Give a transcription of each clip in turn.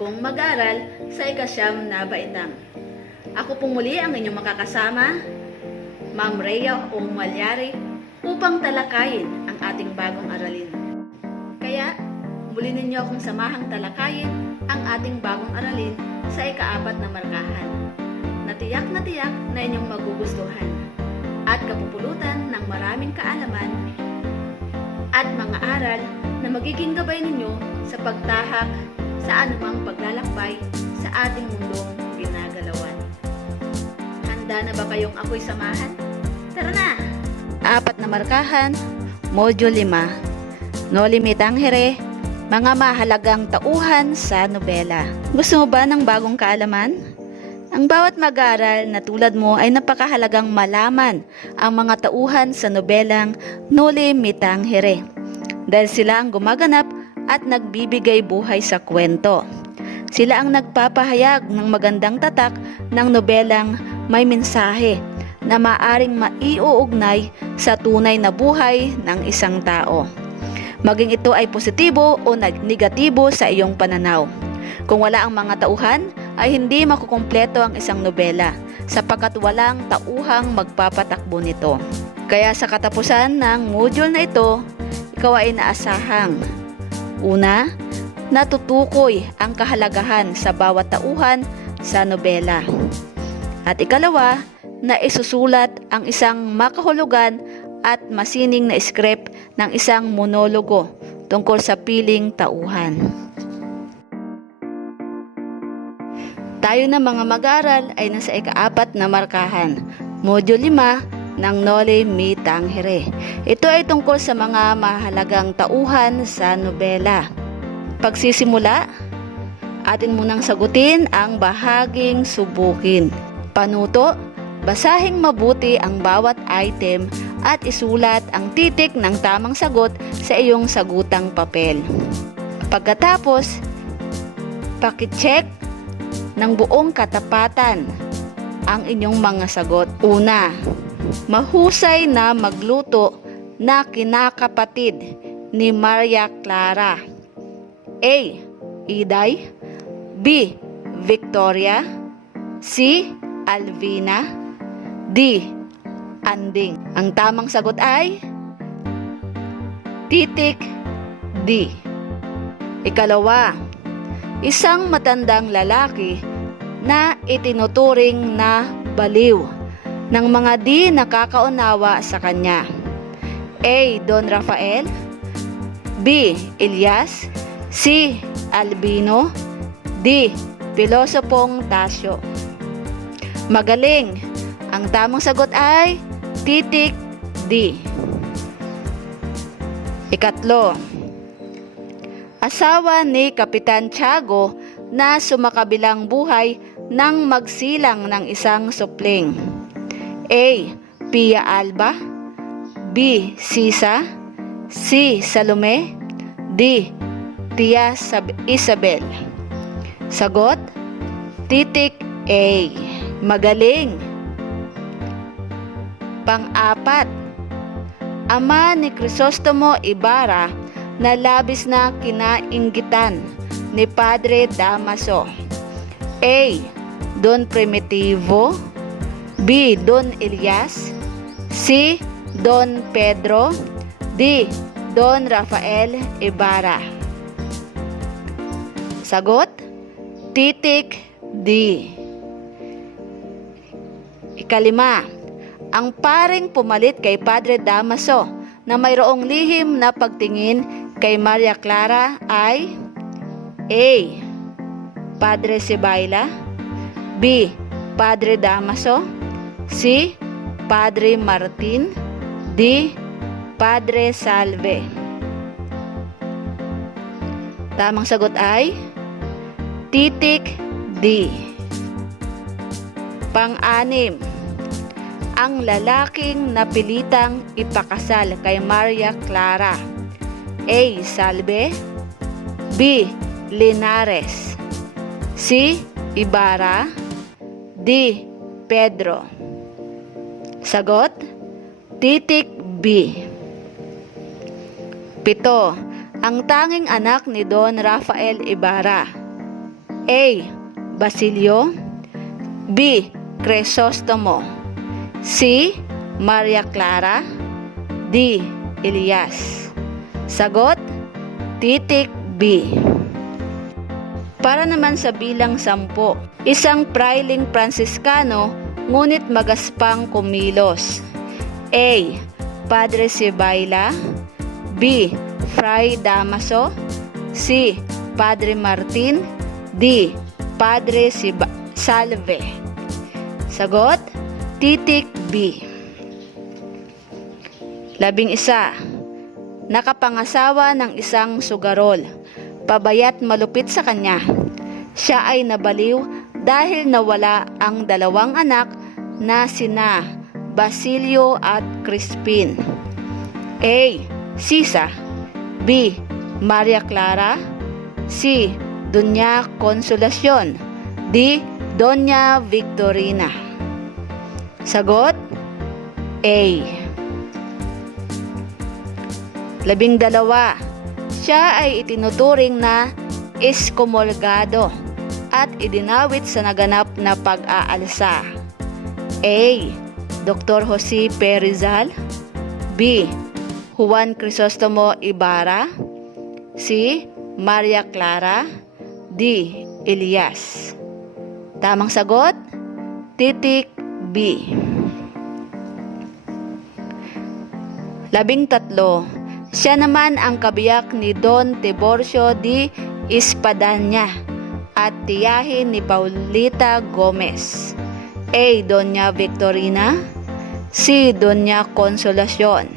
kong mag-aral sa ika-9 na baitang. Ako pong muli ang inyong makakasama, Ma'am Rhea Umalyari, upang talakayin ang ating bagong aralin. Kaya, muli ninyo akong samahang talakayin ang ating bagong aralin sa ika-4 na markahan, na tiyak na inyong magugustuhan at kapupulutan ng maraming kaalaman at mga aral na magiging gabay ninyo sa pagtahak sa anumang paglalakbay sa ating mundong ginagalawan. Handa na ba kayong ako'y samahan? Tara na! 4 na markahan, Module 5, Noli Me Tangere, mga mahalagang tauhan sa nobela. Gusto mo ba ng bagong kaalaman? Ang bawat mag-aaral na tulad mo ay napakahalagang malaman ang mga tauhan sa nobelang Noli Me Tangere, dahil sila ang gumaganap at nagbibigay buhay sa kwento. Sila ang nagpapahayag ng magandang tatak ng nobelang may mensahe na maaring maiuugnay sa tunay na buhay ng isang tao, maging ito ay positibo o negatibo sa iyong pananaw. Kung wala ang mga tauhan, ay hindi makukumpleto ang isang nobela, sapagkat walang tauhang magpapatakbo nito. Kaya sa katapusan ng module na ito, ikaw ay naasahang: una, natutukoy ang kahalagahan sa bawat tauhan sa nobela. At ikalawa, na isusulat ang isang makahulugan at masining na script ng isang monologo tungkol sa piling tauhan. Tayo na mga mag-aral ay nasa ika-4 na markahan, Module 5 ng Noli Me Tangere. Ito ay tungkol sa mga mahalagang tauhan sa nobela. Pagsisimula, atin munang sagutin ang bahaging subukin. Panuto, basahing mabuti ang bawat item at isulat ang titik ng tamang sagot sa iyong sagutang papel. Pagkatapos, pakicheck ng buong katapatan ang inyong mga sagot. Una, mahusay na magluto na kinakapatid ni Maria Clara. A. Iday. B. Victoria. C. Alvina. D. Anding. Ang tamang sagot ay titik D. Ikalawa, isang matandang lalaki na itinuturing na baliw ng mga di nakakaunawa sa kanya. A. Don Rafael. B. Elias. C. Albino. D. Pilosopong Tasyo. Magaling! Ang tamang sagot ay titik D. Ikatlo, asawa ni Kapitan Tiago na sumakabilang buhay nang magsilang ng isang supling. A. Pia Alba. B. Sisa. C. Salome. D. Tia Isabel. Sagot, titik A. Magaling! Pang-4, ama ni Crisostomo Ibarra na labis na kinainggitan ni Padre Damaso. A. Don Primitivo. B. Don Elias. C. Don Pedro. D. Don Rafael Ibarra. Sagot, titik D. Ikalima, ang paring pumalit kay Padre Damaso na mayroong lihim na pagtingin kay Maria Clara ay A. Padre Sibayla. B. Padre Damaso. C. Padre Martin. D. Padre Salve. Tamang sagot ay titik D. Pang-6, ang lalaking napilitang ipakasal kay Maria Clara. A. Salve. B. Linares. C. Ibarra. D. Pedro. Sagot, titik B. 7. Ang tanging anak ni Don Rafael Ibarra. A. Basilio, B. Crisostomo, C. Maria Clara, D. Elias. Sagot, titik B. Para naman sa bilang 10, isang prailing Pransiskano ngunit magaspang kumilos. A. Padre Sibayla, B. Fray Damaso, C. Padre Martin, D. Padre Salve. Sagot, titik B. 11. Nakapangasawa ng isang sugarol, pabayat malupit sa kanya. Siya ay nabaliw dahil nawala ang 2 anak na sina Basilio at Crispin. A. Sisa, B. Maria Clara, C. Doña Consolacion, D. Doña Victorina. Sagot, A. 12. Siya ay itinuturing na ekskomulgado at idinawit sa naganap na pag-aalsa. A. Dr. Jose P. Rizal, B. Juan Crisostomo Ibarra, C. Maria Clara, D. Elias. Tamang sagot, titik B. 13. Siya naman ang kabiyak ni Don Tiburcio de Espadaña at tiyahin ni Paulita Gomez. A. Doña Victorina, C. Doña Consolacion,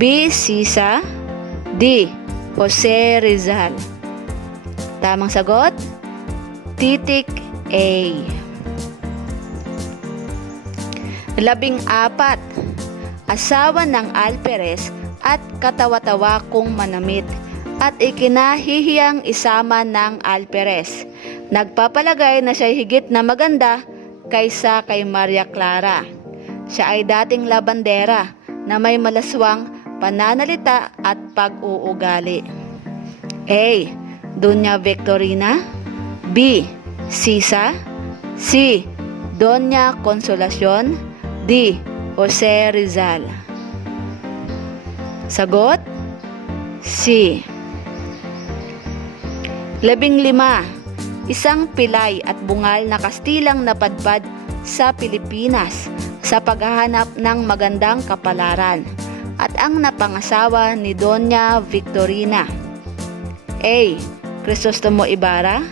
B. Sisa, D. Jose Rizal. Tamang sagot, titik A. 14. Asawa ng Alperes at katawa-tawa kong manamit at ikinahihiyang isama ng Alperes. Nagpapalagay na siya higit na maganda kaysa kay Maria Clara. Siya ay dating labandera na may malaswang pananalita at pag-uugali. A. Doña Victorina, B. Sisa, C. Doña Consolacion, D. Jose Rizal. Sagot, C. 15. Isang pilay at bungal na Kastilang napadpad sa Pilipinas sa paghahanap ng magandang kapalaran at ang napangasawa ni Doña Victorina. A. Crisostomo Ibarra,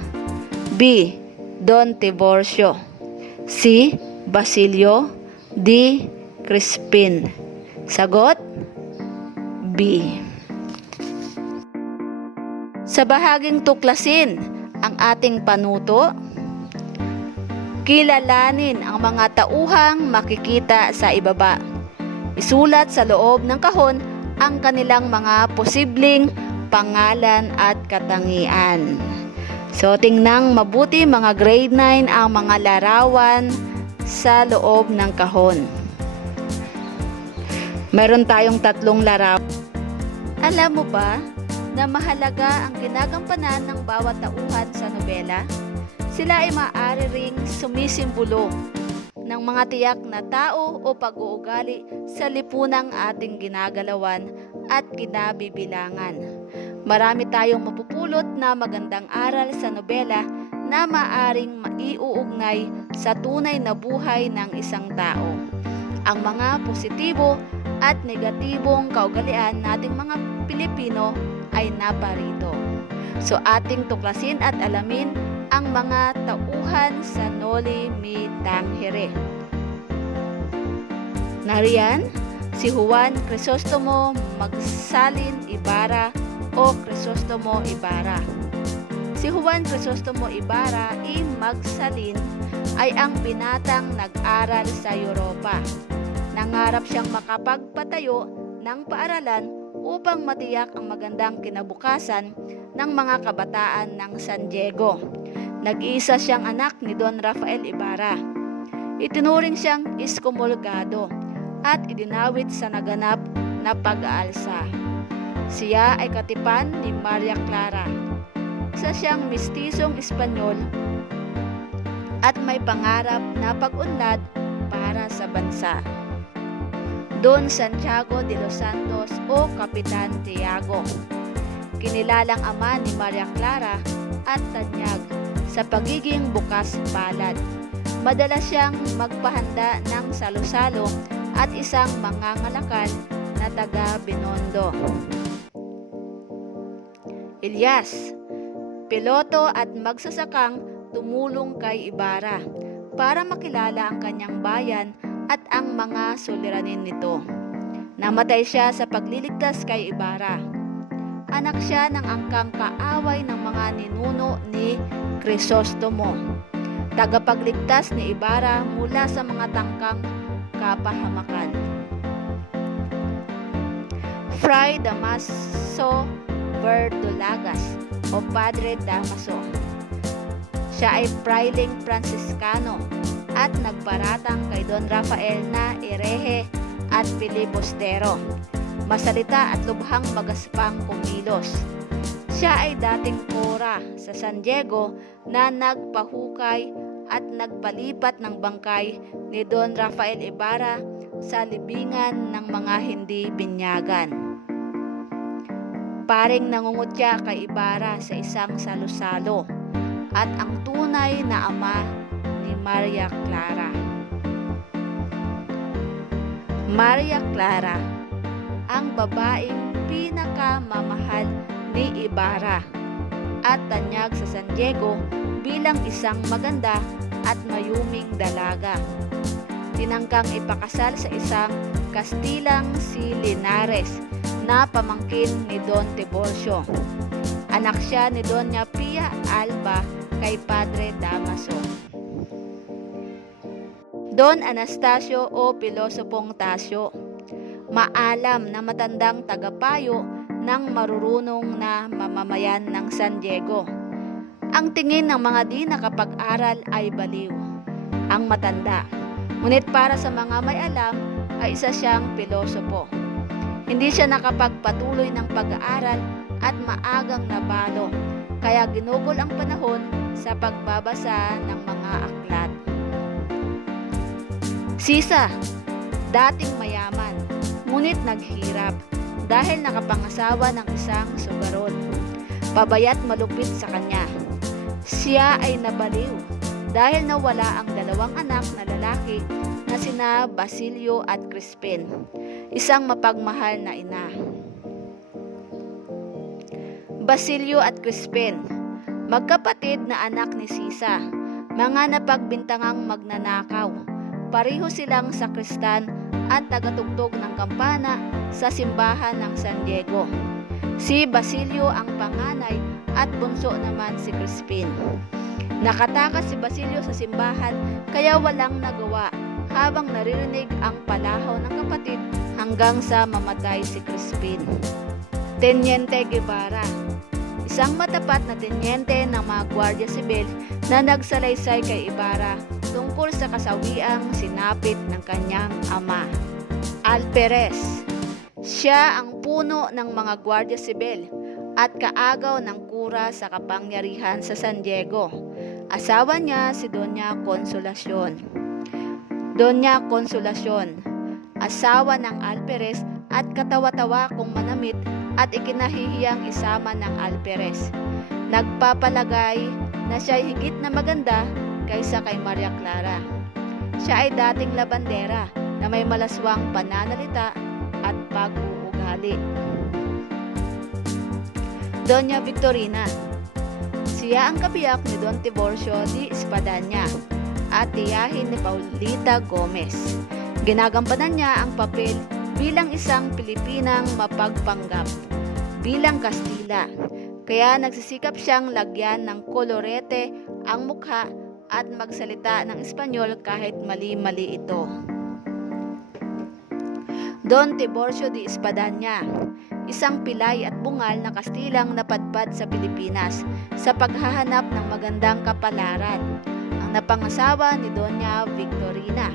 B. Don Tiburcio, C. Basilio, D. Crispin. Sagot, B. Sa bahaging tuklasin ang ating panuto, kilalanin ang mga tauhang makikita sa ibaba. Isulat sa loob ng kahon ang kanilang mga posibleng pangalan at katangian. So tingnan mabuti mga grade 9 ang mga larawan sa loob ng kahon. Meron tayong 3 larawan. Alam mo ba na mahalaga ang ginagampanan ng bawat tauhan sa nobela? Sila ay maaari ring sumisimbolo ng mga tiyak na tao o pag-uugali sa lipunang ating ginagalawan at kinabibilangan. Marami tayong mapupulot na magandang aral sa nobela na maaring maiuugnay sa tunay na buhay ng isang tao. Ang mga positibo at negatibong kaugalian nating mga Pilipino ay naparito. So ating tuklasin at alamin ang mga tauhan sa Noli Me Tangere. Nariyan si Juan Crisostomo Magsalin Ibarra o Crisostomo Ibarra. Si Juan Crisostomo Ibarra y Magsalin ay ang binatang nag-aral sa Europa. Nangarap siyang makapagpatayo ng paaralan upang matiyak ang magandang kinabukasan ng mga kabataan ng San Diego. Nag-iisa siyang anak ni Don Rafael Ibarra. Itinuring siyang ekskomulgado at idinawit sa naganap na pag-aalsa. Siya ay katipan ni Maria Clara. Isa siyang mistisong Espanyol at may pangarap na pag-unlad para sa bansa. Don Santiago de los Santos o Kapitan Tiago, kinilalang ama ni Maria Clara at tanyag sa pagiging bukas palad. Madalas siyang magpahanda ng salo-salo at isang mangangalakal na taga Binondo. Elias, piloto at magsasakang tumulong kay Ibarra para makilala ang kanyang bayan at ang mga suliranin nito. Namatay siya sa pagliligtas kay Ibarra. Anak siya ng angkang kaaway ng mga ninuno ni Crisostomo, tagapagligtas ni Ibarra mula sa mga tangkang kapahamakan. Fray Damaso Verdolagas o Padre Damaso. Siya ay frailing Franciscano at nagparatang kay Don Rafael na herehe at filibustero. Masalita at lubhang magaspang kumilos. Siya ay dating kora sa San Diego na nagpahukay at nagpalipat ng bangkay ni Don Rafael Ibarra sa libingan ng mga hindi binyagan. Paring nangungutya kay Ibarra sa isang salo-salo at ang tunay na ama ni Maria Clara. Maria Clara, ang babaeng pinakamamahal ni Ibarra at tanyag sa San Diego bilang isang maganda at mayuming dalaga. Tinangkang ipakasal sa isang Kastilang si Linares na pamangkin ni Don Tiburcio. Anak siya ni Doña Pia Alba kay Padre Damaso. Don Anastasio o Pilosopong Tasio, maalam na matandang tagapayo ng marurunong na mamamayan ng San Diego. Ang tingin ng mga di nakapag-aral ay baliw, ang matanda. Ngunit para sa mga may alam ay isa siyang pilosopo. Hindi siya nakapagpatuloy ng pag-aaral at maagang nabalo, kaya ginugol ang panahon sa pagbabasa ng mga aklat. Sisa, dating mayaman, ngunit naghirap dahil nakapangasawa ng isang sugaron. Pabayat malupit sa kanya. Siya ay nabaliw dahil nawala ang dalawang anak na lalaki na sina Basilio at Crispin, isang mapagmahal na ina. Basilio at Crispin, magkapatid na anak ni Sisa, mga napagbintangang magnanakaw. Pareho silang sakristan at tagatugtog ng kampana sa simbahan ng San Diego. Si Basilio ang panganay at bunso naman si Crispin. Nakatakas si Basilio sa simbahan kaya walang nagawa habang naririnig ang palahaw ng kapatid hanggang sa mamatay si Crispin. Teniente Guevara, isang matapat na tenyente ng mga Guardia Civil na nagsalaysay kay Ibarra tungkol sa kasawiang sinapit ng kanyang ama. Alperes, siya ang puno ng mga Guardia Civil at kaagaw ng kura sa kapangyarihan sa San Diego. Asawa niya si Doña Consolacion. Doña Consolacion, asawa ng Alperes at katawa-tawa kung manamit at ikinahihiyang isama ng Alperes. Nagpapalagay na siya ay higit na maganda kaysa kay Maria Clara. Siya ay dating labandera na may malaswang pananalita at pag-uugali. Doña Victorina, siya ang kabiyak ni Don Tiburcio de Espadaña at tiyahin ni Paulita Gomez. Ginagampanan niya ang papel bilang isang Pilipinang mapagpanggap bilang Kastila, kaya nagsisikap siyang lagyan ng kolorete ang mukha at magsalita ng Espanyol kahit mali-mali ito. Don Tiburcio de Espadaña, isang pilay at bungal na Kastilang napadpad sa Pilipinas sa paghahanap ng magandang kapalaran, ang napangasawa ni Doña Victorina.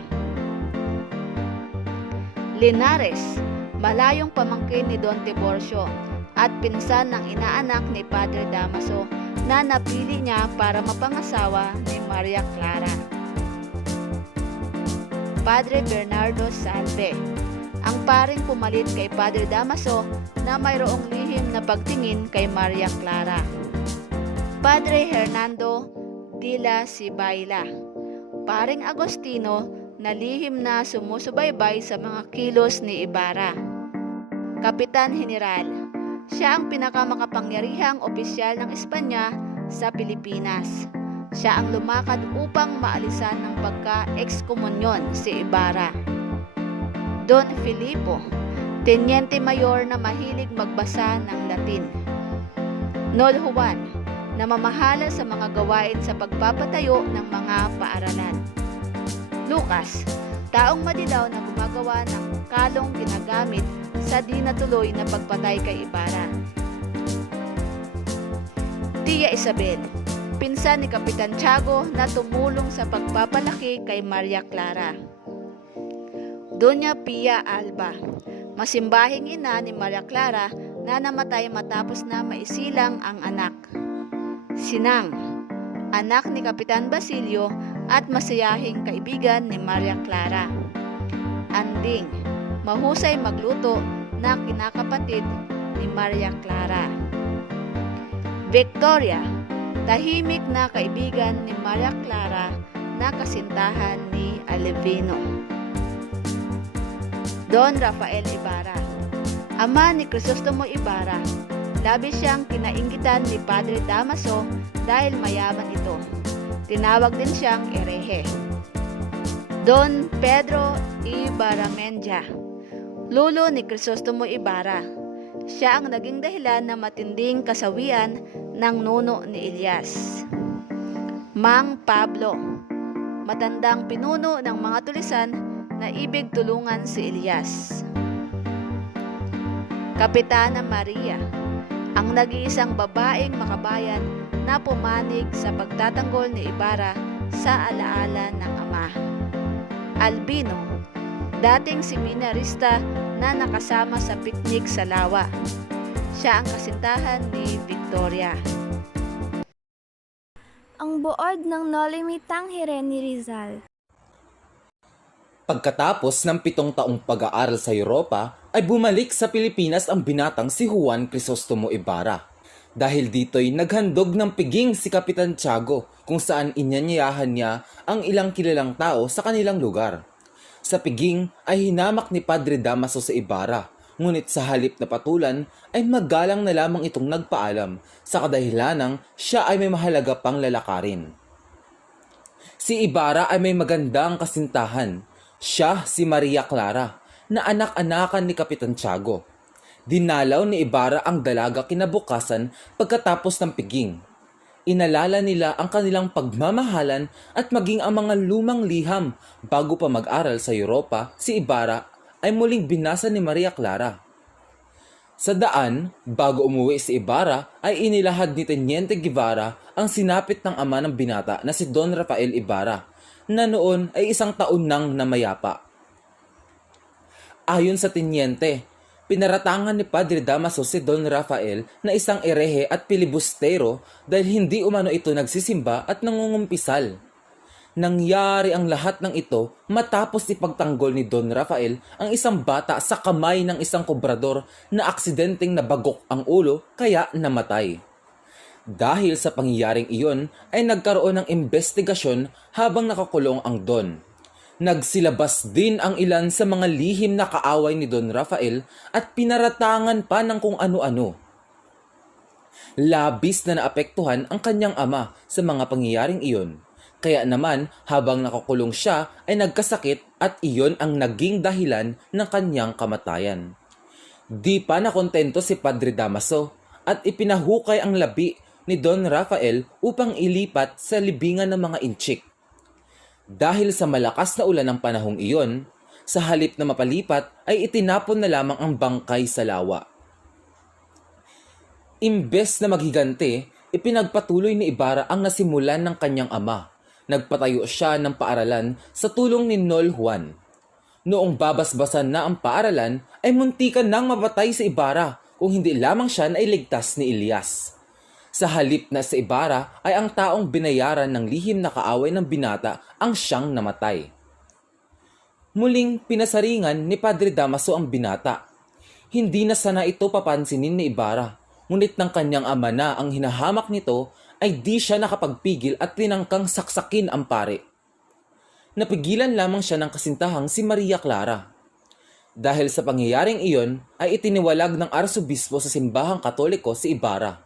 Linares, malayong pamangkin ni Don Tiburcio at pinsan ng inaanak ni Padre Damaso na napili niya para mapangasawa ni Maria Clara. Padre Bernardo Salve, ang paring pumalit kay Padre Damaso na mayroong lihim na pagtingin kay Maria Clara. Padre Hernando de la Cibaila, paring Agostino na lihim na sumusubaybay sa mga kilos ni Ibarra. Kapitan General, siya ang pinakamakapangyarihang opisyal ng Espanya sa Pilipinas. Siya ang lumakad upang maalisan ng pagka-ekskomunyon si Ibarra. Don Filipo, Tenyente Mayor na mahilig magbasa ng Latin. Nol Juan, na mamahala sa mga gawain sa pagpapatayo ng mga paaralan. Lucas, taong madilaw na gumagawa ng kalong ginagamit sa di natuloy na pagpatay kay Ibarra. Tia Isabel, pinsan ni Kapitan Tiago na tumulong sa pagpapalaki kay Maria Clara. Doña Pia Alba, masimbahing ina ni Maria Clara na namatay matapos na maisilang ang anak. Sinang, anak ni Kapitan Basilio at masayahing kaibigan ni Maria Clara. Anding, mahusay magluto na kinakapatid ni Maria Clara. Victoria, tahimik na kaibigan ni Maria Clara na kasintahan ni Alevino. Don Rafael Ibarra, ama ni Crisostomo Ibarra, labis siyang kinainggitan ni Padre Damaso dahil mayaman ito. Tinawag din siyang erehe. Don Pedro Ibarramendia, lulo ni Crisostomo Ibarra. Siya ang naging dahilan na matinding kasawian ng nuno ni Elias. Mang Pablo, matandang pinuno ng mga tulisan na ibig tulungan si Elias. Kapitana Maria, ang nag-iisang babaeng makabayan na pumanig sa pagtatanggol ni Ibarra sa alaala ng ama. Albino, dating seminarista na nakasama sa piknik sa Lawa. Siya ang kasintahan ni Victoria. Ang buod ng Noli Me Tangere ni Rizal. Pagkatapos ng 7 taong pag-aaral sa Europa, ay bumalik sa Pilipinas ang binatang si Juan Crisostomo Ibarra. Dahil dito'y naghandog ng piging si Kapitan Tiago kung saan inanyayahan niya ang ilang kilalang tao sa kanilang lugar. Sa piging ay hinamak ni Padre Damaso sa Ibarra, ngunit sa halip na patulan ay magalang na lamang itong nagpaalam sa kadahilanang siya ay may mahalaga pang lalakarin. Si Ibarra ay may magandang kasintahan. Siya si Maria Clara, na anak-anakan ni Kapitan Tiago. Dinalaw ni Ibarra ang dalaga kinabukasan pagkatapos ng piging. Inalala nila ang kanilang pagmamahalan at maging ang mga lumang liham. Bago pa mag-aral sa Europa, si Ibarra ay muling binasa ni Maria Clara. Sa daan, bago umuwi si Ibarra, ay inilahad ni Teniente Guevara ang sinapit ng ama ng binata na si Don Rafael Ibarra, na noon ay 1 taon nang namayapa. Ayon sa Teniente, pinaratangan ni Padre Damaso si Don Rafael na isang erehe at pilibustero dahil hindi umano ito nagsisimba at nangungumpisal. Nangyari ang lahat ng ito matapos ipagtanggol ni Don Rafael ang isang bata sa kamay ng isang kobrador na aksidenteng nabagok ang ulo kaya namatay. Dahil sa pangyayaring iyon ay nagkaroon ng investigasyon habang nakakulong ang Don. Nagsilabas din ang ilan sa mga lihim na kaaway ni Don Rafael at pinaratangan pa ng kung ano-ano. Labis na naapektuhan ang kanyang ama sa mga pangyayaring iyon. Kaya naman habang nakakulong siya ay nagkasakit at iyon ang naging dahilan ng kanyang kamatayan. Di pa nakontento si Padre Damaso at ipinahukay ang labi ni Don Rafael upang ilipat sa libingan ng mga inchik. Dahil sa malakas na ulan ng panahong iyon, sa halip na mapalipat ay itinapon na lamang ang bangkay sa lawa. Imbes na maghigante, ipinagpatuloy ni Ibarra ang nasimulan ng kanyang ama. Nagpatayo siya ng paaralan sa tulong ni Nol Juan. Noong babasbasan na ang paaralan, ay muntikan nang mapatay si Ibarra kung hindi lamang siya nailigtas ni Elias. Sa halip na si Ibarra ay ang taong binayaran ng lihim na kaaway ng binata ang siyang namatay. Muling pinasaringan ni Padre Damaso ang binata. Hindi na sana ito papansinin ni Ibarra, ngunit ng kanyang ama na ang hinahamak nito ay di siya nakapagpigil at tinangkang saksakin ang pare. Napigilan lamang siya ng kasintahang si Maria Clara. Dahil sa pangyayaring iyon ay itiniwalag ng arsobispo sa simbahang katoliko si Ibarra.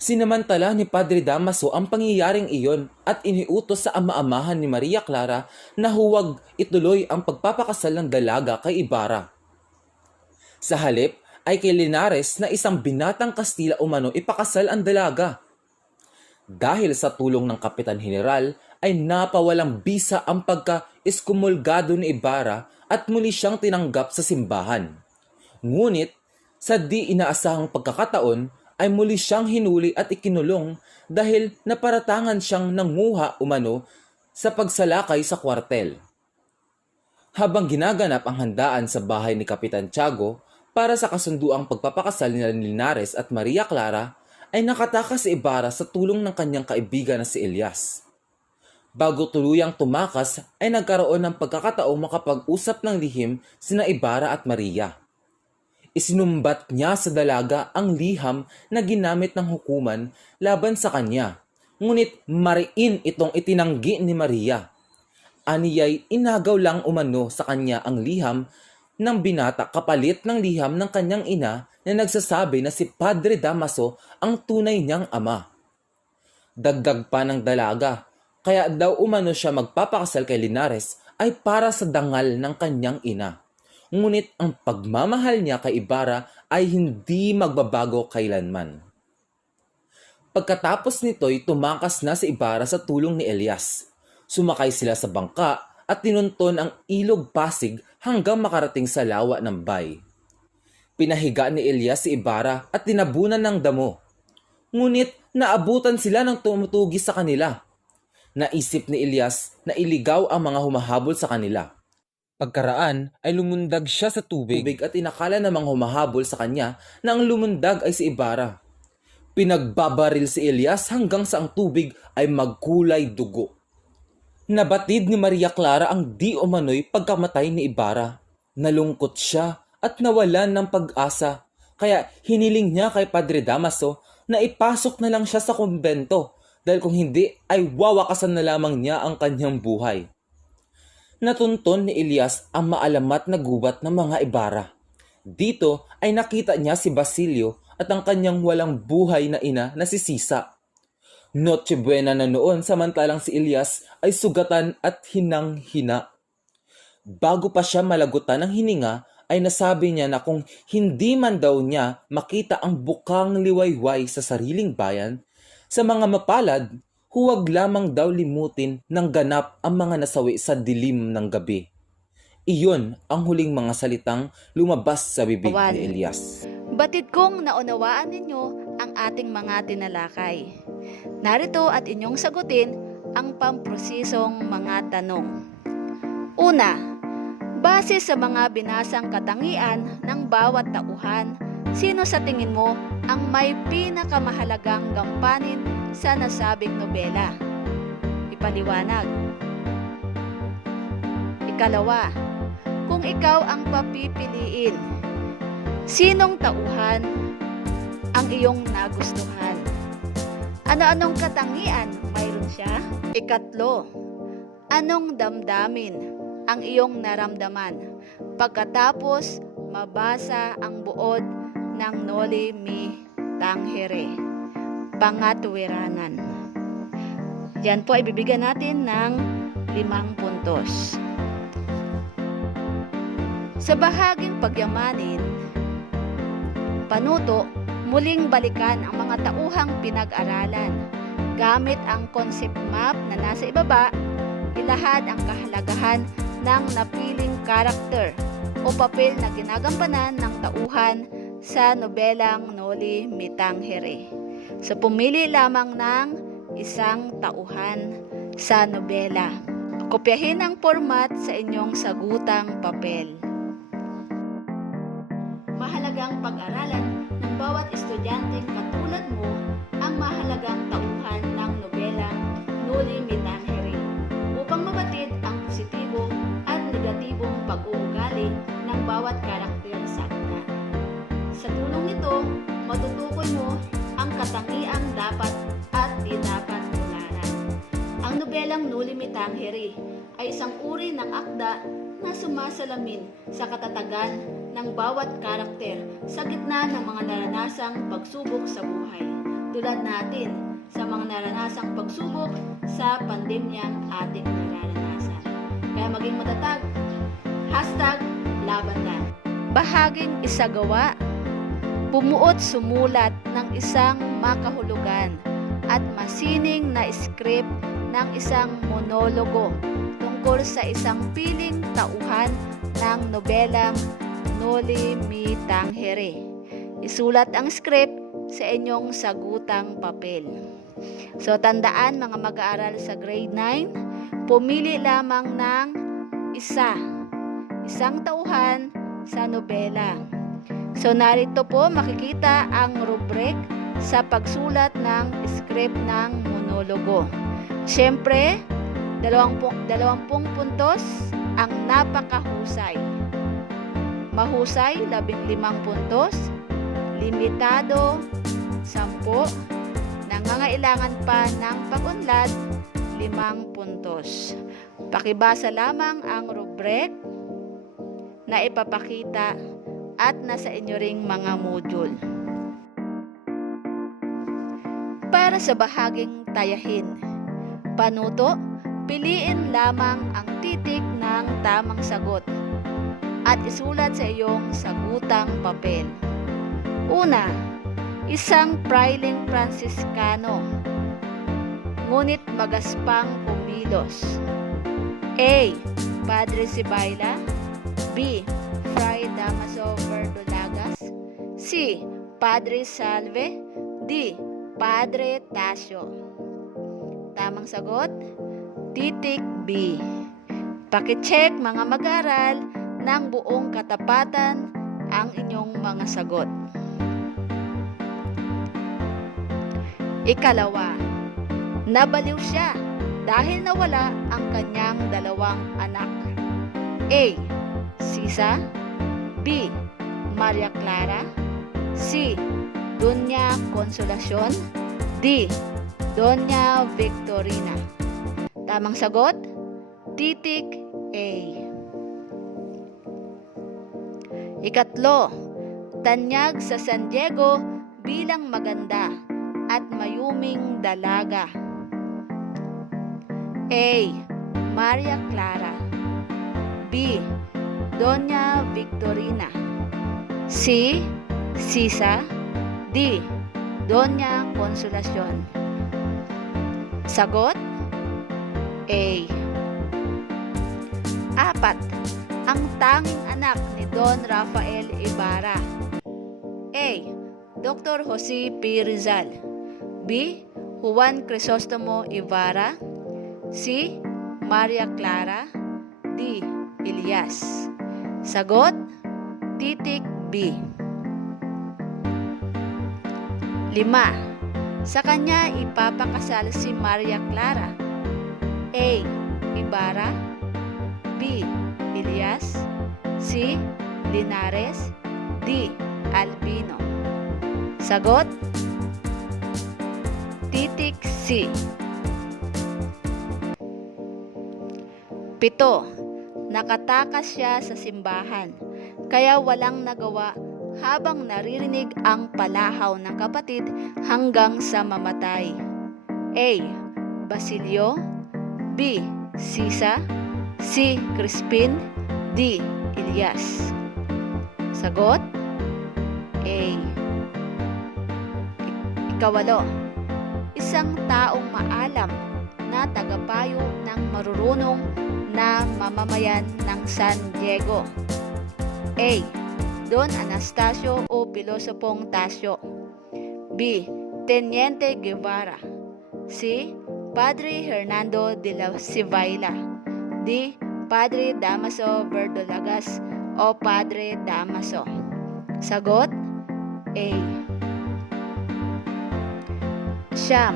Sinamantala ni Padre Damaso ang pangyayaring iyon at iniutos sa ama-amahan ni Maria Clara na huwag ituloy ang pagpapakasal ng dalaga kay Ibarra. Sa halip ay kay Linares na isang binatang Kastila umano ipakasal ang dalaga. Dahil sa tulong ng Kapitan General ay napawalang bisa ang pagka-iskumulgado ni Ibarra at muli siyang tinanggap sa simbahan. Ngunit sa di inaasahang pagkakataon ay muli siyang hinuli at ikinulong dahil naparatangan siyang nanguha umano sa pagsalakay sa kwartel. Habang ginaganap ang handaan sa bahay ni Kapitan Tiago para sa kasunduang pagpapakasal ni Linares at Maria Clara, ay nakatakas si Ibarra sa tulong ng kanyang kaibigan na si Elias. Bago tuluyang tumakas ay nagkaroon ng pagkakataong makapag-usap ng lihim sina Ibarra at Maria. Isinumbat niya sa dalaga ang liham na ginamit ng hukuman laban sa kanya, ngunit mariin itong itinanggi ni Maria. Aniyay inagaw lang umano sa kanya ang liham ng binata kapalit ng liham ng kanyang ina na nagsasabi na si Padre Damaso ang tunay niyang ama. Dagdag pa ng dalaga, kaya daw umano siya magpapakasal kay Linares ay para sa dangal ng kanyang ina. Ngunit ang pagmamahal niya kay Ibarra ay hindi magbabago kailanman. Pagkatapos nito'y tumakas na si Ibarra sa tulong ni Elias. Sumakay sila sa bangka at tinunton ang ilog Pasig hanggang makarating sa lawa ng bay. Pinahiga ni Elias si Ibarra at tinabunan ng damo. Ngunit naabutan sila ng tumutugis sa kanila. Naisip ni Elias na iligaw ang mga humahabol sa kanila. Pagkaraan ay lumundag siya sa tubig at inakala namang humahabol sa kanya na ang lumundag ay si Ibarra. Pinagbabaril si Elias hanggang sa ang tubig ay magkulay dugo. Nabatid ni Maria Clara ang di umano'y pagkamatay ni Ibarra. Nalungkot siya at nawalan ng pag-asa, kaya hiniling niya kay Padre Damaso na ipasok na lang siya sa kumbento dahil kung hindi ay wawakasan na lamang niya ang kanyang buhay. Natunton ni Elias ang maalamat na gubat ng mga Ibarra. Dito ay nakita niya si Basilio at ang kanyang walang buhay na ina na si Sisa. Noche buena na noon samantalang si Elias ay sugatan at hinang-hina. Bago pa siya malagutan ng hininga ay nasabi niya na kung hindi man daw niya makita ang bukang liwayway sa sariling bayan, sa mga mapalad, huwag lamang daw limutin ng ganap ang mga nasawi sa dilim ng gabi. Iyon ang huling mga salitang lumabas sa bibig ni Elias. Batid kong naunawaan ninyo ang ating mga tinalakay. Narito at inyong sagutin ang pamprosesong mga tanong. Una, base sa mga binasang katangian ng bawat tauhan, sino sa tingin mo ang may pinakamahalagang gampanin sa nasabing nobela? Ipaliwanag. Ikalawa, kung ikaw ang papipiliin, sinong tauhan ang iyong nagustuhan? Ano-anong katangian mayroon siya? Ikatlo, anong damdamin ang iyong naramdaman pagkatapos mabasa ang buod ng Noli Me Tangere, pangatwiranan? Diyan po ay bibigyan natin ng 5 puntos. Sa bahaging pagyamanin, panuto, muling balikan ang mga tauhang pinag-aralan. Gamit ang concept map na nasa ibaba, ilahad ang kahalagahan ng napiling karakter o papel na ginagampanan ng tauhan sa nobelang Noli Me Tangere. So pumili lamang ng isang tauhan sa nobela. Kopyahin ang format sa inyong sagutang papel. Mahalagang pag-aralan ng ng bawat estudyanteng katulad mo ang mahalagang tauhan ng nobelang Noli Me Tangere upang mabatid ang positibo at negatibong pag-uugali ng bawat karakter sa akda. Sa tulong nito, matutukoy mo ang katangiang dapat at di dapat tularan. Ang nobelang Noli Me Tangere ay isang uri ng akda na sumasalamin sa katatagan ng bawat karakter sa gitna ng mga naranasang pagsubok sa buhay. Tulad natin sa mga naranasang pagsubok sa pandemyang ating nararanasan. Kaya maging matatag. #labandan. Bahaging isagawa. Bumuot sumulat ng isang makahulugan at masining na script ng isang monologo tungkol sa isang piling tauhan ng nobelang Noli Me Tangere. Isulat ang script sa inyong sagutang papel. So tandaan mga mag-aaral sa grade 9, pumili lamang ng isang tauhan sa nobela. So narito po makikita ang rubric sa pagsulat ng script ng monologo. Siyempre, 20 puntos ang napakahusay. Mahusay, 15 puntos. Limitado, 10. Nangangailangan pa ng pag-unlad, 5 puntos. Pakibasa lamang ang rubric na ipapakita at nasa inyo ring mga module. Para sa bahaging tayahin, panuto, piliin lamang ang titik ng tamang sagot at isulat sa iyong sagutang papel. Una, isang prailing Franciscano, ngunit magaspang kumilos. A. Padre Sibayla. B. Fray Damaso Verdolagas. C. Padre Salve. D. Padre Tasio. Tamang sagot, titik B. Pakicheck mga mag-aral ng buong katapatan ang inyong mga sagot. Ikalawa, nabaliw siya dahil nawala ang kanyang 2 anak. A. Sisa. B. Maria Clara. C. Doña Consolacion. D. Doña Victorina. Tamang sagot, titik A. Ikatlo, tanyag sa San Diego bilang maganda at mayuming dalaga. A. Maria Clara. B. Doña Victorina. C. Sisa. D. Doña Consolacion. Sagot A. 4. Ang tanging anak ni Don Rafael Ibarra. A. Dr. Jose P. Rizal. B. Juan Crisostomo Ibarra. C. Maria Clara. D. Elias. Sagot, titik B. 5. Sa kanya ipapakasal si Maria Clara. A. Ibarra. B. Elias. C. Linares. D. Albino. Sagot, titik C. 7. Nakatakas siya sa simbahan, kaya walang nagawa habang naririnig ang palahaw ng kapatid hanggang sa mamatay. A. Basilio. B. Sisa. C. Crispin. D. Elias. Sagot A. 8. Isang taong maalam na tagapayo ng marurunong na mamamayan ng San Diego. A. Don Anastasio o Pilosopong Tasio. B. Teniente Guevara. C. Padre Hernando de la Sibayla. D. Padre Damaso Verdolagas o Padre Damaso. Sagot, A. Siyam,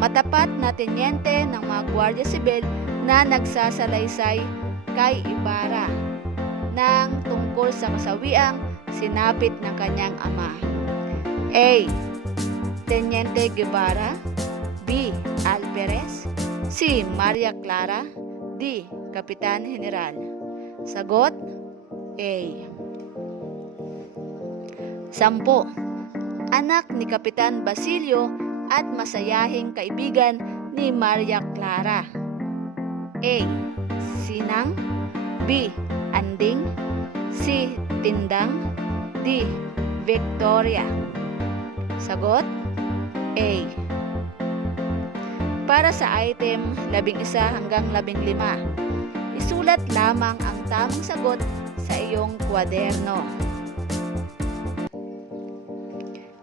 matapat na tenyente ng mga Gwardiya Sibil na nagsasalaysay kay Ibarra ng tungkol sa kasawiang sinapit ng kanyang ama. A. Teniente Guevara. B. Alperes. C. Maria Clara. D. Kapitan General. Sagot A. 10. Anak ni Kapitan Basilio at masayahing kaibigan ni Maria Clara. A. Sinang. B. Anding. C. Tindang. D. Victoria. Sagot A. Para sa item 11 hanggang 15, isulat lamang ang tamang sagot sa iyong kwaderno.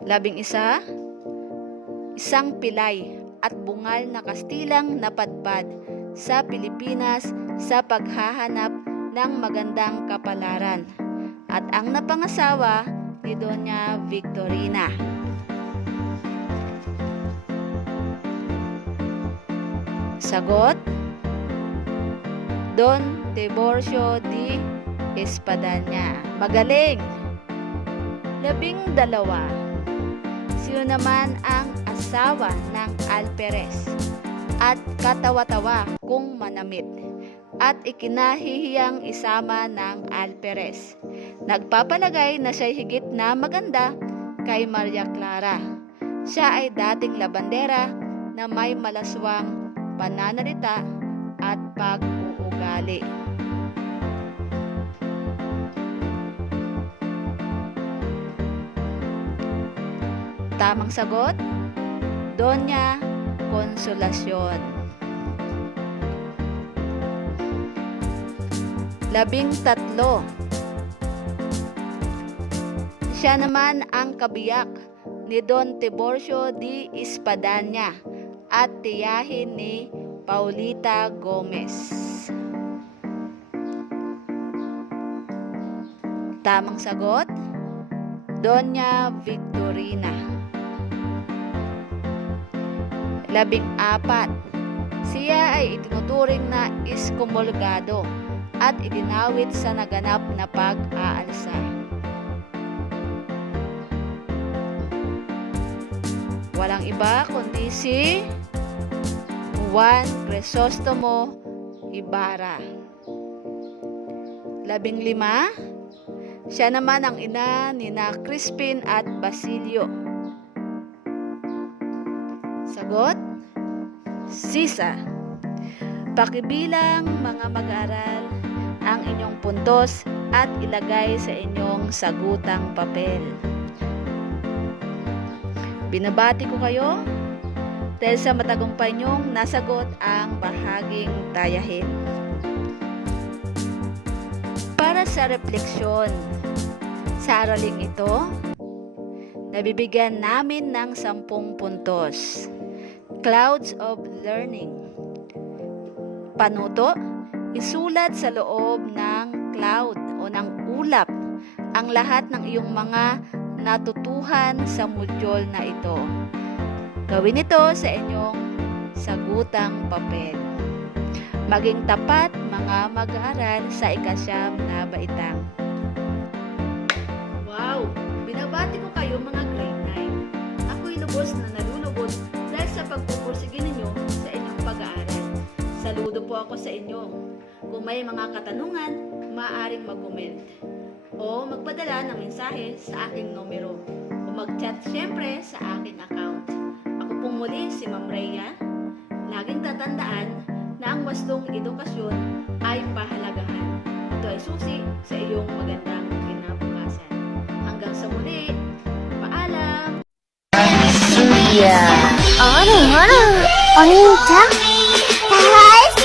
11. Isang pilay at bungal na Kastilang napadpad sa Pilipinas sa paghahanap ng magandang kapalaran at ang napangasawa ni Doña Victorina. Sagot, Don Tiburcio de Espadaña. Magaling! 12. Sino naman ang asawa ng Alperes at katawa-tawa kung manamit at ikinahihiyang isama ng Alperes? Nagpapalagay na siya'y higit na maganda kay Maria Clara. Siya ay dating labandera na may malaswang pananalita at pag-uugali. Tamang sagot, Doña Consolacion. 13. Siya naman ang kabiyak ni Don Tiburcio de Espadaña at tiyahin ni Paulita Gomez. Tamang sagot, Doña Victorina. 14. Siya ay itinuturing na iskumulgado at idinawit sa naganap na pag-aalsa. Walang iba kundi si Juan Crisostomo Ibarra. 15. Siya naman ang ina ni na Crispin at Basilio. Sagot, Sisa. Pakibilang mga mag-aaral ang inyong puntos at ilagay sa inyong sagutang papel. Binabati ko kayo dahil sa matagumpay niyong nasagot ang bahaging tayahin. Para sa refleksyon sa araling ito, nabibigyan namin ng 10 puntos. Clouds of Learning. Panuto, isulat sa loob ng cloud o ng ulap ang lahat ng iyong mga natutuhan sa module na ito. Gawin ito sa inyong sagutang papel. Maging tapat mga mag-aaral sa ika-9 na baitang. Wow! Binabati ko kayo mga grade 9. Ako'y lubos na nalulubos dahil sa pagpupursige ninyo sa inyong pag-aaral. Saludo po ako sa inyo. Kung may mga katanungan, maaaring mag-comment o magpadala ng mensahe sa aking numero o mag-chat syempre sa aking account. Ako pong muli si Ma'am Rhea. Laging tatandaan na ang wastong edukasyon ay pahalagahan. Ito ay susi sa iyong magandang kinabukasan. Hanggang sa muli, paalam! あらあら、お兄ちゃん、大好き